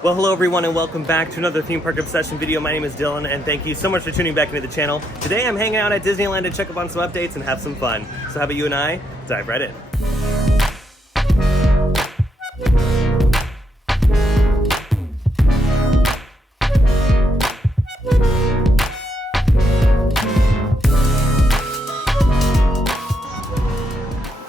Well, hello everyone and welcome back to another Theme Park Obsession video. My name is Dylan and thank you so much for tuning back into the channel. Today I'm hanging out at Disneyland to check up on some updates and have some fun. So how about you and I dive right in.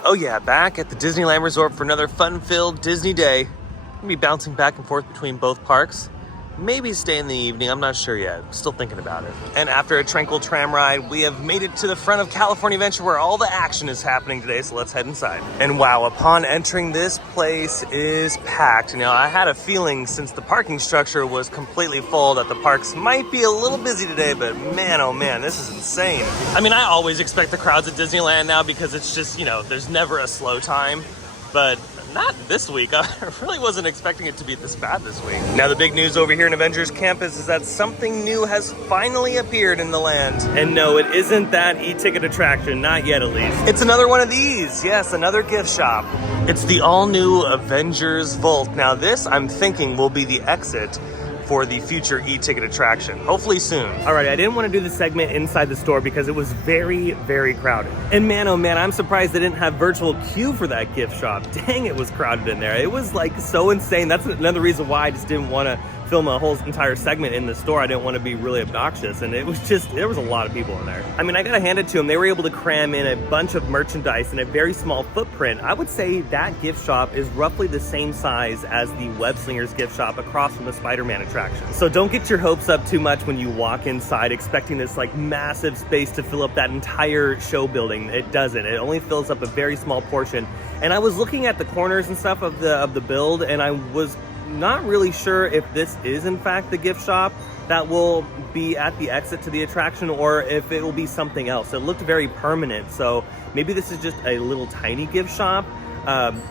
Oh yeah, back at the Disneyland Resort for another fun-filled Disney day. I'm gonna be bouncing back and forth between both parks. Maybe stay in the evening, I'm not sure yet. Still thinking about it. And after a tranquil tram ride, we have made it to the front of California Adventure where all the action is happening today, so let's head inside. And wow, upon entering, this place is packed. Now, I had a feeling since the parking structure was completely full that the parks might be a little busy today, but man, oh man, this is insane. I mean, I always expect the crowds at Disneyland now because it's just, you know, there's never a slow time, but not this week. I really wasn't expecting it to be this bad this week. Now the big news over here in Avengers Campus is that something new has finally appeared in the land. And no, it isn't that e-ticket attraction, not yet at least. It's another one of these, yes, another gift shop. It's the all-new Avengers Vault. Now this, I'm thinking, will be the exit for the future e-ticket attraction, hopefully soon. All right, I didn't want to do the segment inside the store because it was very, very crowded. And man, oh man, I'm surprised they didn't have virtual queue for that gift shop. Dang, it was crowded in there. It was like so insane. That's another reason why I just didn't want to film a whole entire segment in the store. I didn't want to be really obnoxious, and it was just, there was a lot of people in there. I mean, I gotta hand it to them. They were able to cram in a bunch of merchandise in a very small footprint. I would say that gift shop is roughly the same size as the Web Slingers gift shop across from the Spider-Man attraction. So don't get your hopes up too much when you walk inside expecting this like massive space to fill up that entire show building. It doesn't. It only fills up a very small portion. And I was looking at the corners and stuff of the build, and I was not really sure if this is in fact the gift shop that will be at the exit to the attraction or if it will be something else. It looked very permanent, so maybe this is just a little tiny gift shop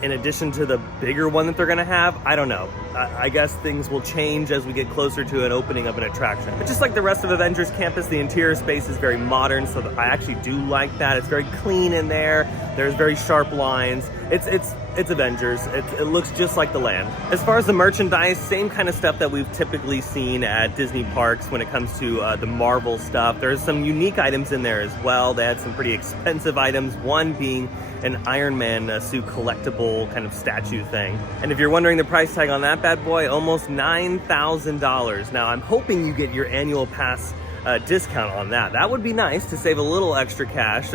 in addition to the bigger one that they're gonna have. I don't know. I guess things will change as we get closer to an opening of an attraction. But just like the rest of Avengers Campus, the interior space is very modern, so I actually do like that. It's very clean in there. There's very sharp lines. It's Avengers. It looks just like the land. As far as the merchandise, same kind of stuff that we've typically seen at Disney parks when it comes to the Marvel stuff. There's some unique items in there as well. They had some pretty expensive items, one being an Iron Man suit collectible kind of statue thing. And if you're wondering the price tag on that bad boy, almost $9,000. Now I'm hoping you get your annual pass discount on that. That would be nice to save a little extra cash,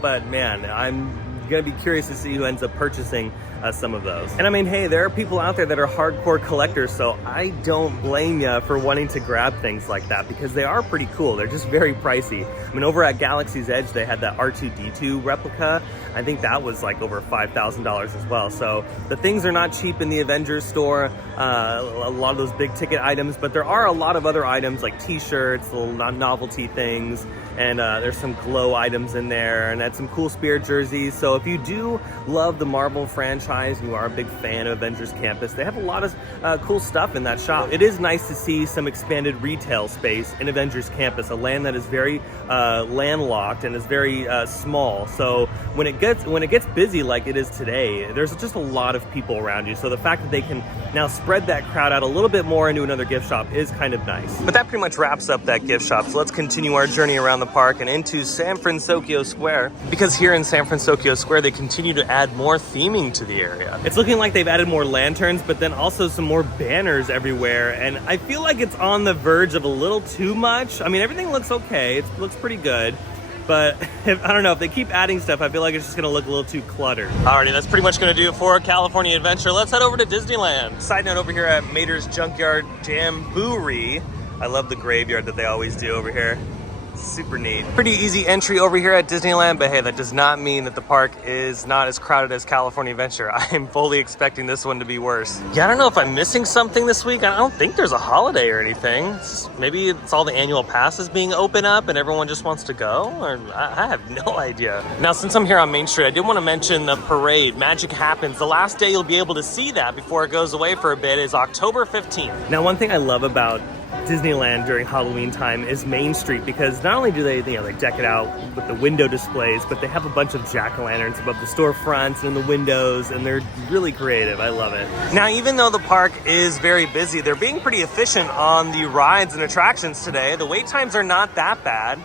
but man, I'm gonna be curious to see who ends up purchasing some of those. And I mean, hey, there are people out there that are hardcore collectors, so I don't blame you for wanting to grab things like that because they are pretty cool. They're just very pricey. I mean, over at Galaxy's Edge, they had that R2-D2 replica. I think that was like over $5,000 as well. So the things are not cheap in the Avengers store, a lot of those big ticket items, but there are a lot of other items like t-shirts, little novelty things, and there's some glow items in there, and that's some cool Spirit jerseys. So if you do love the Marvel franchise, and you are a big fan of Avengers Campus, they have a lot of cool stuff in that shop. It is nice to see some expanded retail space in Avengers Campus, a land that is very landlocked and is very small. So when it gets busy like it is today, there's just a lot of people around you. So the fact that they can now spread that crowd out a little bit more into another gift shop is kind of nice. But that pretty much wraps up that gift shop. So let's continue our journey around the park and into San Francisco Square, because here in San Francisco Square they continue to add more theming to the area. It's looking like they've added more lanterns, but then also some more banners everywhere, and I feel like it's on the verge of a little too much. I mean, everything looks okay, it looks pretty good, but I don't know, if they keep adding stuff, I feel like it's just gonna look a little too cluttered. Alrighty, that's pretty much gonna do it for California Adventure. Let's head over to Disneyland. Side note, over here at Mater's Junkyard Jamboree, I love the graveyard that they always do over here. Super neat. Pretty easy entry over here at Disneyland, but hey, that does not mean that the park is not as crowded as California Adventure. I am fully expecting this one to be worse. Yeah, I don't know if I'm missing something this week. I don't think there's a holiday or anything. Maybe it's all the annual passes being open up and everyone just wants to go, or I have no idea. Now, since I'm here on Main Street, I did want to mention the parade. Magic Happens. The last day you'll be able to see that before it goes away for a bit is October 15th. Now, one thing I love about Disneyland during Halloween time is Main Street, because not only do they, they deck it out with the window displays, but they have a bunch of jack-o'-lanterns above the storefronts and in the windows, and they're really creative. I love it. Now, even though the park is very busy, they're being pretty efficient on the rides and attractions today. The wait times are not that bad.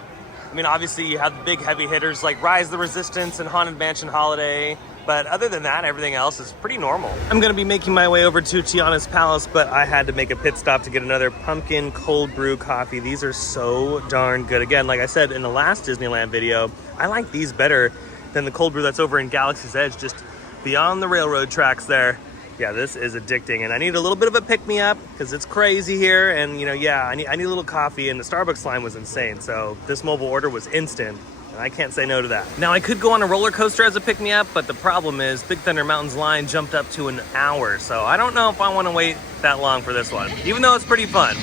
I mean, obviously you have the big heavy hitters like Rise the Resistance and Haunted Mansion Holiday, but other than that, everything else is pretty normal. I'm gonna be making my way over to Tiana's Palace, but I had to make a pit stop to get another pumpkin cold brew coffee. These are so darn good. Again, like I said in the last Disneyland video, I like these better than the cold brew that's over in Galaxy's Edge, just beyond the railroad tracks there. Yeah, this is addicting, and I need a little bit of a pick-me-up because it's crazy here, and I need a little coffee, and the Starbucks line was insane, so this mobile order was instant, and I can't say no to that. Now, I could go on a roller coaster as a pick-me-up, but the problem is Big Thunder Mountain's line jumped up to an hour, so I don't know if I want to wait that long for this one, even though it's pretty fun.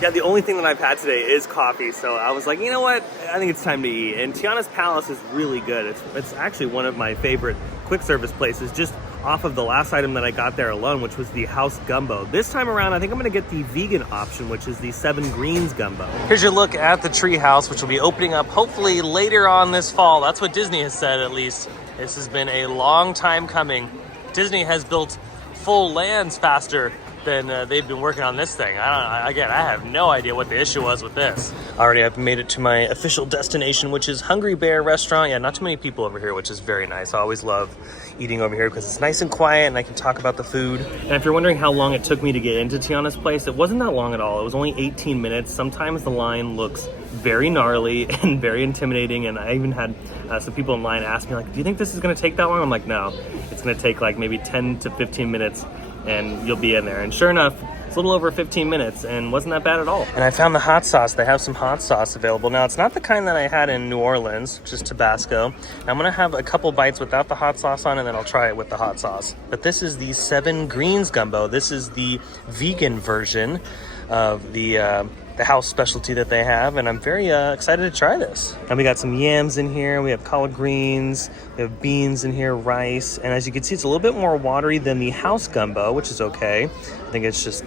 Yeah, the only thing that I've had today is coffee, so I was like, you know what? I think it's time to eat. And Tiana's Palace is really good. It's actually one of my favorite quick service places, just off of the last item that I got there alone, which was the house gumbo. This time around, I think I'm gonna get the vegan option, which is the 7 Greens gumbo. Here's your look at the tree house, which will be opening up hopefully later on this fall. That's what Disney has said, at least. This has been a long time coming. Disney has built full lands faster than they've been working on this thing. I have no idea what the issue was with this. Already, I've made it to my official destination, which is Hungry Bear Restaurant. Yeah, not too many people over here, which is very nice. I always love eating over here because it's nice and quiet and I can talk about the food. And if you're wondering how long it took me to get into Tiana's place, it wasn't that long at all. It was only 18 minutes. Sometimes the line looks very gnarly and very intimidating, and I even had some people in line ask me, like, do you think this is gonna take that long? I'm like, no, it's gonna take like maybe 10 to 15 minutes and you'll be in there. And sure enough, it's a little over 15 minutes and wasn't that bad at all. And I found the hot sauce. They have some hot sauce available. Now, it's not the kind that I had in New Orleans, which is Tabasco. I'm gonna have a couple bites without the hot sauce on, and then I'll try it with the hot sauce. But this is the 7 Greens gumbo. This is the vegan version of the house specialty that they have, and I'm very excited to try this. And we got some yams in here, we have collard greens, we have beans in here, rice, and as you can see, it's a little bit more watery than the house gumbo, which is okay. I think it's just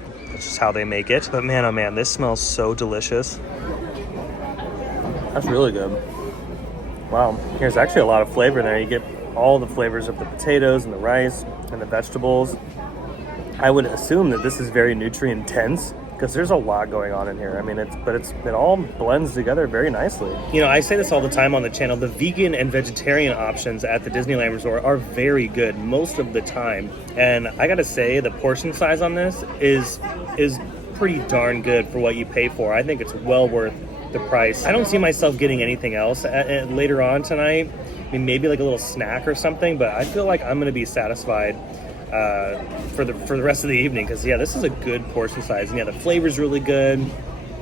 how they make it. But man, oh man, this smells so delicious. That's really good. Wow, there's actually a lot of flavor in there. You get all the flavors of the potatoes and the rice and the vegetables. I would assume that this is very nutrient dense, because there's a lot going on in here. I mean, it all blends together very nicely. I say this all the time on the channel, the vegan and vegetarian options at the Disneyland Resort are very good most of the time. And I gotta say, the portion size on this is pretty darn good for what you pay for. I think it's well worth the price. I don't see myself getting anything else later on tonight. I mean, maybe like a little snack or something, but I feel like I'm gonna be satisfied for the rest of the evening, because yeah, this is a good portion size, and yeah, the flavor's really good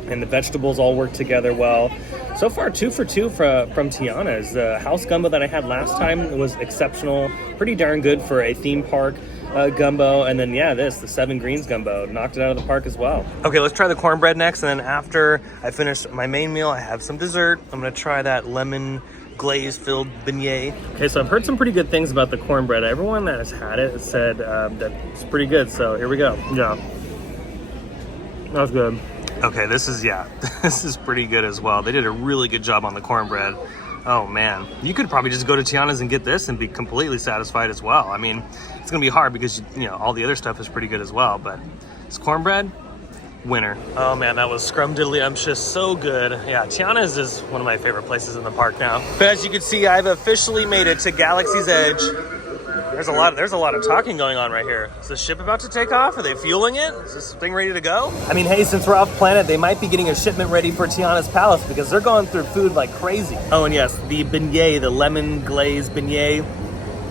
and the vegetables all work together well. So far, 2 for 2 from Tiana's. The house gumbo that I had last time was exceptional, pretty darn good for a theme park gumbo, and then yeah, the 7 Greens gumbo knocked it out of the park as well. Okay, let's try the cornbread next, and then after I finish my main meal, I have some dessert. I'm gonna try that lemon glaze-filled beignet. Okay, so I've heard some pretty good things about the cornbread. Everyone that has had it said that it's pretty good, so here we go. Yeah, that's good. Okay, this is pretty good as well. They did a really good job on the cornbread. Oh man, you could probably just go to Tiana's and get this and be completely satisfied as well. I mean, it's gonna be hard because all the other stuff is pretty good as well, but this cornbread, winner. Oh man, that was scrumdiddlyumptious, so good. Yeah, Tiana's is one of my favorite places in the park now. But as you can see, I've officially made it to Galaxy's Edge. There's a lot of talking going on right here. Is the ship about to take off? Are they fueling it? Is this thing ready to go? I mean, hey, since we're off planet, they might be getting a shipment ready for Tiana's Palace because they're going through food like crazy. Oh, and yes, the beignet, the lemon glaze beignet,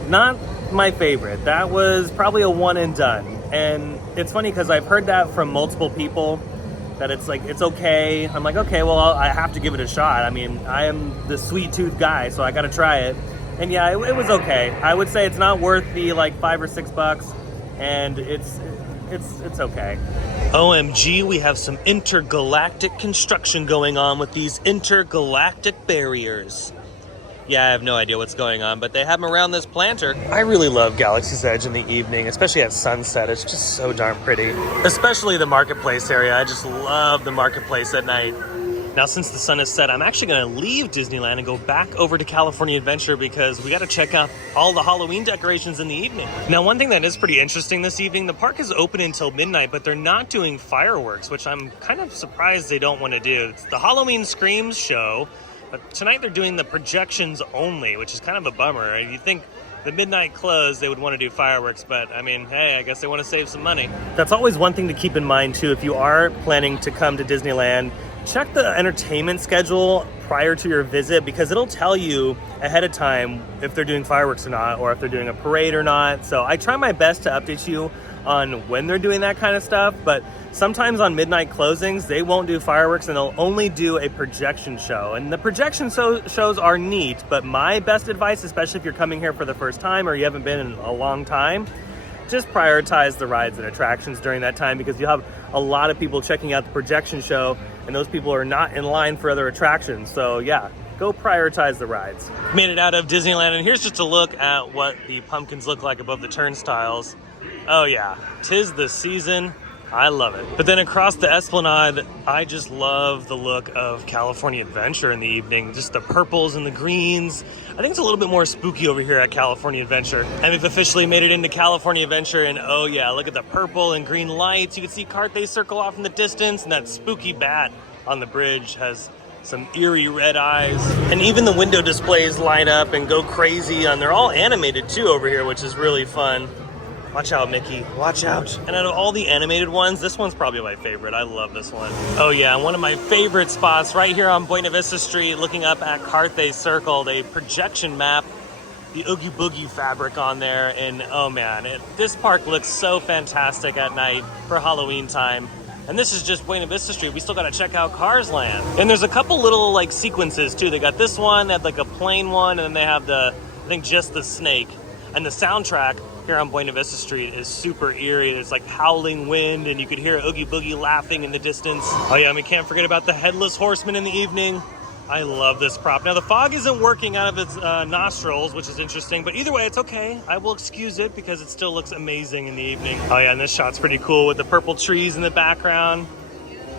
not my favorite. That was probably a one and done. And it's funny because I've heard that from multiple people, that it's like, it's okay. I'm like, okay, well, I have to give it a shot. I mean, I am the sweet tooth guy, so I got to try it. And yeah, it was okay. I would say it's not worth the like $5 or $6, and it's okay. OMG, we have some intergalactic construction going on with these intergalactic barriers. Yeah, I have no idea what's going on, but they have them around this planter. I really love Galaxy's Edge in the evening, especially at sunset. It's just so darn pretty. Especially the marketplace area. I just love the marketplace at night. Now, since the sun is set, I'm actually going to leave Disneyland and go back over to California Adventure because we got to check out all the Halloween decorations in the evening. Now, one thing that is pretty interesting this evening, the park is open until midnight, but they're not doing fireworks, which I'm kind of surprised they don't want to do. It's the Halloween Screams show, but tonight they're doing the projections only, which is kind of a bummer. You'd think the midnight close, they would want to do fireworks, but I mean, hey, I guess they want to save some money. That's always one thing to keep in mind too. If you are planning to come to Disneyland, check the entertainment schedule prior to your visit because it'll tell you ahead of time if they're doing fireworks or not, or if they're doing a parade or not. So I try my best to update you on when they're doing that kind of stuff, but sometimes on midnight closings, they won't do fireworks and they'll only do a projection show. And the projection shows are neat, but my best advice, especially if you're coming here for the first time or you haven't been in a long time, just prioritize the rides and attractions during that time because you have a lot of people checking out the projection show and those people are not in line for other attractions. So yeah, go prioritize the rides. Made it out of Disneyland, and here's just a look at what the pumpkins look like above the turnstiles. Oh yeah, 'tis the season. I love it. But then across the Esplanade, I just love the look of California Adventure in the evening. Just the purples and the greens. I think it's a little bit more spooky over here at California Adventure. And we've officially made it into California Adventure, and oh yeah, look at the purple and green lights. You can see Carthay Circle off in the distance, and that spooky bat on the bridge has some eerie red eyes. And even the window displays light up and go crazy, and they're all animated too over here, which is really fun. Watch out, Mickey. Watch out. And out of all the animated ones, this one's probably my favorite. I love this one. Oh yeah, one of my favorite spots right here on Buena Vista Street, looking up at Carthay Circle, a projection map, the Oogie Boogie fabric on there. And oh man, this park looks so fantastic at night for Halloween time. And this is just Buena Vista Street. We still got to check out Cars Land. And there's a couple little like sequences too. They got this one, they have like a plane one, and then they have the, I think just the snake. And the soundtrack here on Buena Vista Street is super eerie. There's like howling wind and you could hear Oogie Boogie laughing in the distance. Oh yeah, and we can't forget about the Headless Horseman in the evening. I love this prop. Now the fog isn't working out of its nostrils, which is interesting, but either way, it's okay. I will excuse it because it still looks amazing in the evening. Oh yeah, and this shot's pretty cool with the purple trees in the background.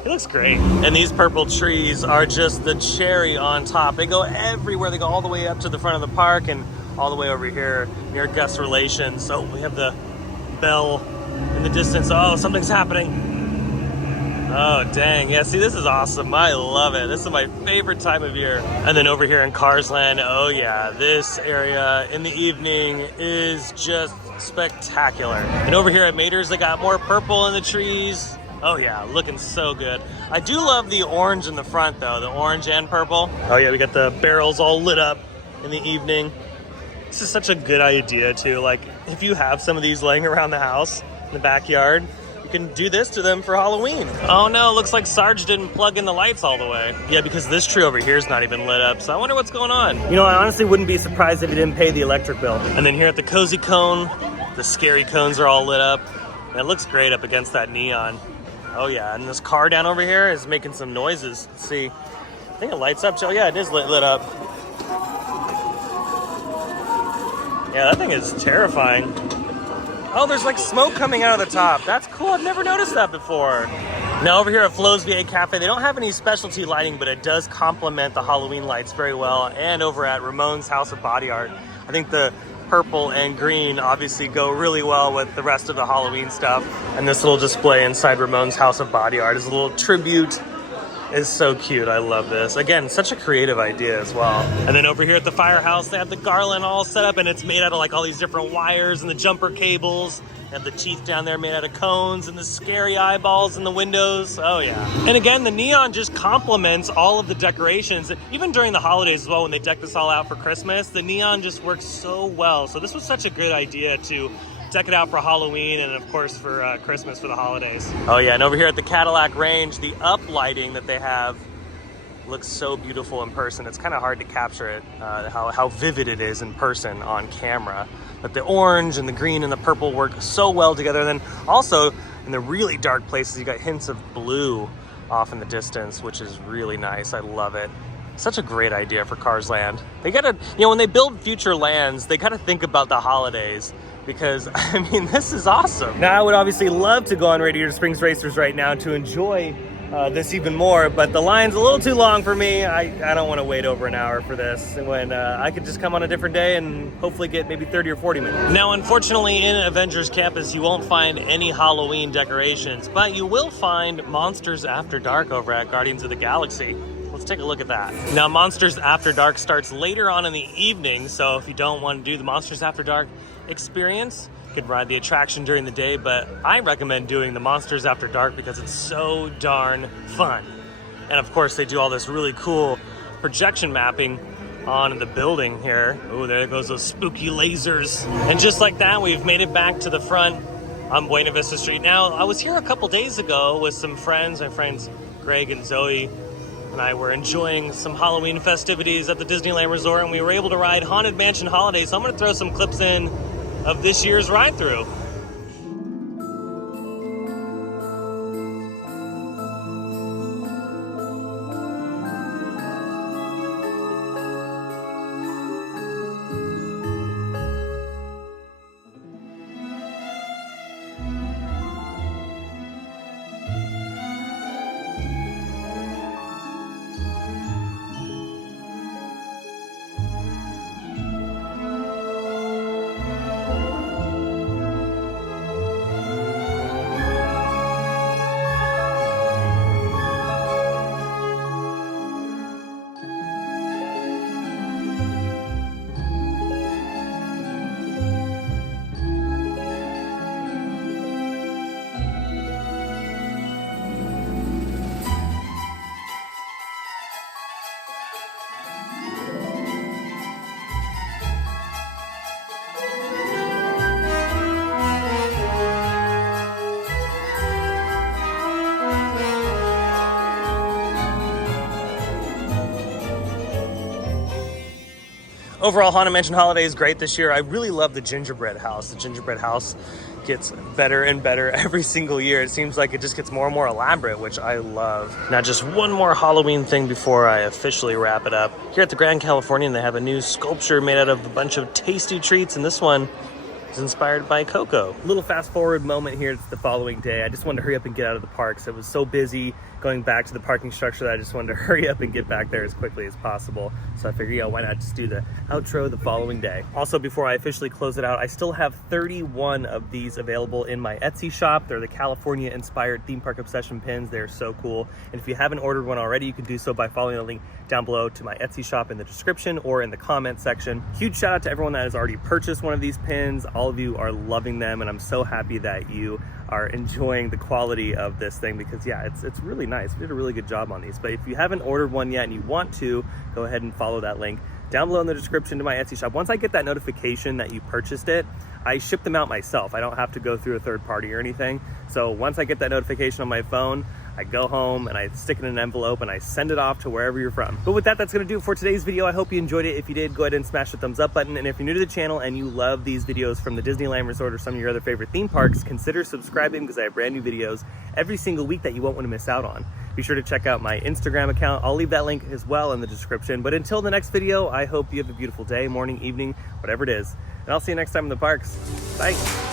It looks great. And these purple trees are just the cherry on top. They go everywhere. They go all the way up to the front of the park and all the way over here near Gus Relations. So we have the bell in the distance. Oh, something's happening. Oh, dang. Yeah, see, this is awesome. I love it. This is my favorite time of year. And then over here in Cars Land, oh yeah, this area in the evening is just spectacular. And over here at Mater's, they got more purple in the trees. Oh yeah, looking so good. I do love the orange in the front though, the orange and purple. Oh yeah, we got the barrels all lit up in the evening. This is such a good idea too. Like if you have some of these laying around the house in the backyard, you can do this to them for Halloween. Oh no, it looks like Sarge didn't plug in the lights all the way. Yeah, because this tree over here is not even lit up. So I wonder what's going on. You know, I honestly wouldn't be surprised if he didn't pay the electric bill. And then here at the Cozy Cone, the scary cones are all lit up. And it looks great up against that neon. Oh yeah, and this car down over here is making some noises. Let's see, I think it lights up. Oh yeah, it is lit up. Yeah, that thing is terrifying. Oh, there's like smoke coming out of the top. That's cool, I've never noticed that before. Now over here at Flo's VA Cafe, they don't have any specialty lighting, but it does complement the Halloween lights very well. And over at Ramon's House of Body Art, I think the purple and green obviously go really well with the rest of the Halloween stuff. And this little display inside Ramon's House of Body Art is a little tribute. It's so cute. I love this. Again, such a creative idea as well. And then over here at the firehouse, they have the garland all set up and it's made out of like all these different wires and the jumper cables. They have the teeth down there made out of cones and the scary eyeballs in the windows. Oh yeah. And again, the neon just complements all of the decorations. Even during the holidays as well, when they deck this all out for Christmas, the neon just works so well. So this was such a good idea to deck it out for Halloween and of course for Christmas for the holidays. Oh yeah, and over here at the Cadillac Range, the up lighting that they have looks so beautiful in person. It's kind of hard to capture it, how vivid it is in person on camera. But the orange and the green and the purple work so well together. And then also in the really dark places, you got hints of blue off in the distance, which is really nice. I love it. Such a great idea for Cars Land. They gotta, when they build future lands, they gotta think about the holidays, because, I mean, this is awesome. Now, I would obviously love to go on Radiator Springs Racers right now to enjoy this even more, but the line's a little too long for me. I don't want to wait over an hour for this when I could just come on a different day and hopefully get maybe 30 or 40 minutes. Now, unfortunately, in Avengers Campus, you won't find any Halloween decorations, but you will find Monsters After Dark over at Guardians of the Galaxy. Let's take a look at that. Now, Monsters After Dark starts later on in the evening, so if you don't want to do the Monsters After Dark experience, you could ride the attraction during the day, but I recommend doing the Monsters After Dark because it's so darn fun. And of course, they do all this really cool projection mapping on the building here. Oh, there goes those spooky lasers. And just like that, we've made it back to the front on Buena Vista Street. Now, I was here a couple days ago with some friends, my friends Greg and Zoe, and I were enjoying some Halloween festivities at the Disneyland Resort, and we were able to ride Haunted Mansion Holiday. So I'm gonna throw some clips in of this year's ride-through. Overall, Haunted Mansion Holiday is great this year. I really love the gingerbread house. The gingerbread house gets better and better every single year. It seems like it just gets more and more elaborate, which I love. Now, just one more Halloween thing before I officially wrap it up. Here at the Grand Californian, they have a new sculpture made out of a bunch of tasty treats, and this one is inspired by Coco. A little fast forward moment here. It's the following day. I just wanted to hurry up and get out of the parks. It was so busy going back to the parking structure that I just wanted to hurry up and get back there as quickly as possible. So I figured, why not just do the outro the following day. Also, before I officially close it out, I still have 31 of these available in my Etsy shop. They're the California inspired theme park obsession pins. They're so cool. And if you haven't ordered one already, you can do so by following the link down below to my Etsy shop in the description or in the comment section. Huge shout out to everyone that has already purchased one of these pins. All of you are loving them, and I'm so happy that you are enjoying the quality of this thing, because it's really nice. We did a really good job on these. But if you haven't ordered one yet and you want to, go ahead and follow that link down below in the description to my Etsy shop. Once I get that notification that you purchased it, I ship them out myself. I don't have to go through a third party or anything. So once I get that notification on my phone, I go home and I stick it in an envelope and I send it off to wherever you're from. But with that, that's gonna do it for today's video. I hope you enjoyed it. If you did, go ahead and smash the thumbs up button. And if you're new to the channel and you love these videos from the Disneyland Resort or some of your other favorite theme parks, consider subscribing, because I have brand new videos every single week that you won't want to miss out on. Be sure to check out my Instagram account. I'll leave that link as well in the description. But until the next video, I hope you have a beautiful day, morning, evening, whatever it is. And I'll see you next time in the parks. Bye.